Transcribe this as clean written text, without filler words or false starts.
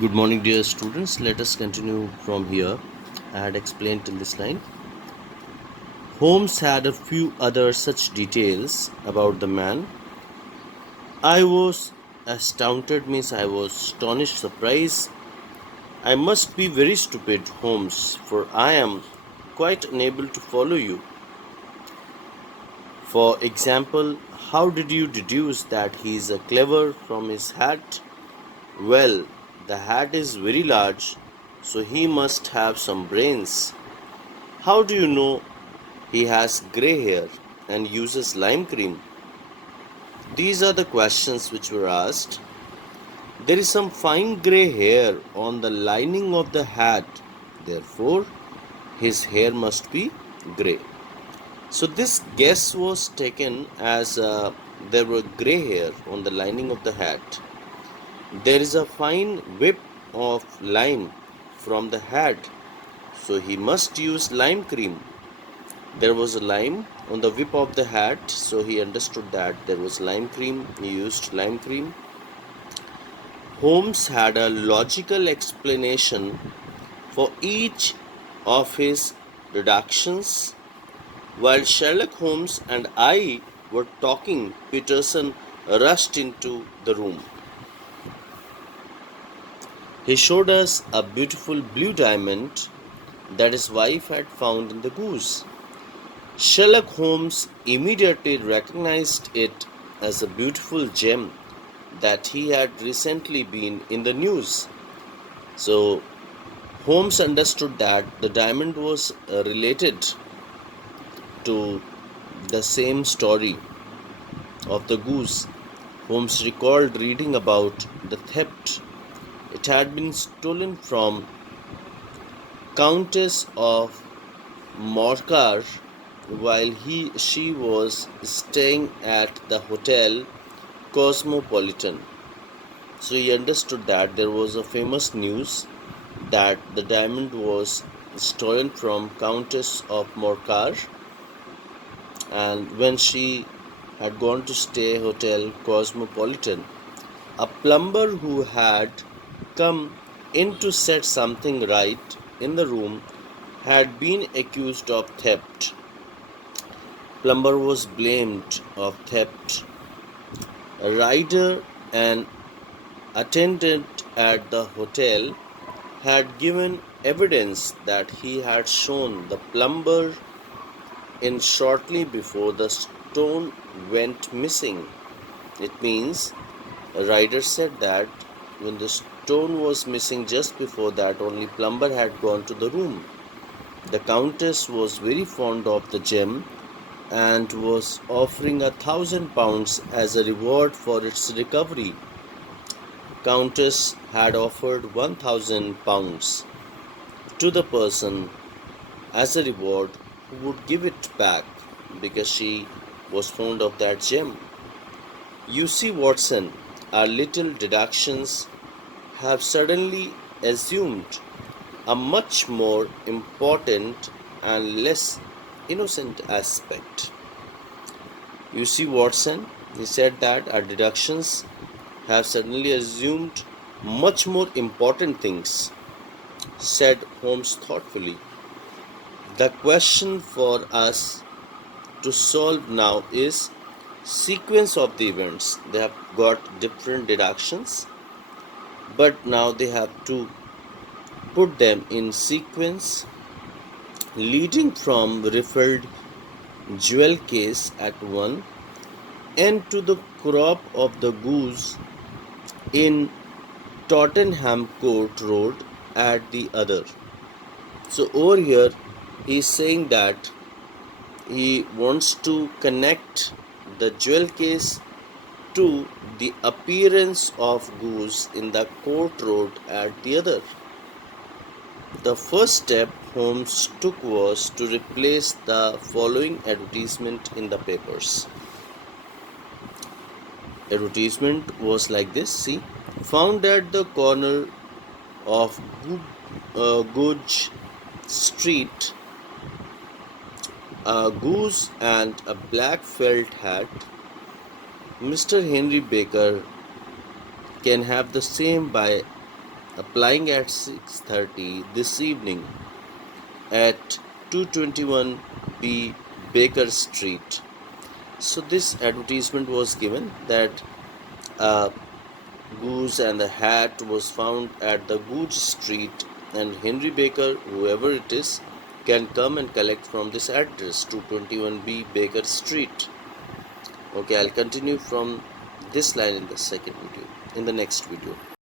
Good morning, dear students. Let us continue from here. I had explained till this line. Holmes had a few other such details about the man. I was astounded, means I was astonished, surprised. I must be very stupid, Holmes, for I am quite unable to follow you. For example, how did you deduce that he is a clever from his hat? Well, the hat is very large, so he must have some brains. How do you know he has grey hair and uses lime cream? These are the questions which were asked. There is some fine grey hair on the lining of the hat, therefore, his hair must be grey. So, this guess was taken as there were grey hair on the lining of the hat. There is a fine whip of lime from the hat, so he must use lime cream. There was a lime on the whip of the hat, so he understood that there was lime cream. He used lime cream. Holmes had a logical explanation for each of his deductions. While Sherlock Holmes and I were talking, Peterson rushed into the room. He showed us a beautiful blue diamond that his wife had found in the goose. Sherlock Holmes immediately recognized it as a beautiful gem that he had recently been in the news. So, Holmes understood that the diamond was related to the same story of the goose. Holmes recalled reading about the theft. It had been stolen from Countess of Morcar while she was staying at the hotel Cosmopolitan. So he understood that there was a famous news that the diamond was stolen from Countess of Morcar, and when she had gone to stay hotel Cosmopolitan, a plumber who had come in to set something right in the room had been accused of theft. Plumber was blamed of theft. A rider and attendant at the hotel had given evidence that he had shown the plumber in shortly before the stone went missing. It means a rider said that when the stone was missing just before that, only plumber had gone to the room. The countess was very fond of the gem and was offering £1,000 as a reward for its recovery. Countess had offered £1,000 to the person as a reward who would give it back because she was fond of that gem. You see, Watson, our little deductions have suddenly assumed a much more important and less innocent aspect. You see, Watson, he said that our deductions have suddenly assumed much more important things, said Holmes thoughtfully. The question for us to solve now is sequence of the events. They have got different deductions, but now they have to put them in sequence leading from refilled jewel case at one end to the crop of the goose in Tottenham Court Road at the other. So over here he is saying that he wants to connect the jewel case to the appearance of goose in the court road at the other. The first step Holmes took was to replace the following advertisement in the papers. Advertisement was like this, see, found at the corner of Gouge Street, a goose and a black felt hat. Mr. Henry Baker can have the same by applying at 6:30 this evening at 221B Baker Street. So this advertisement was given that a goose and a hat was found at the Goose Street, and Henry Baker, whoever it is, can come and collect from this address, 221B Baker Street. Okay, I'll continue from this line in the next video.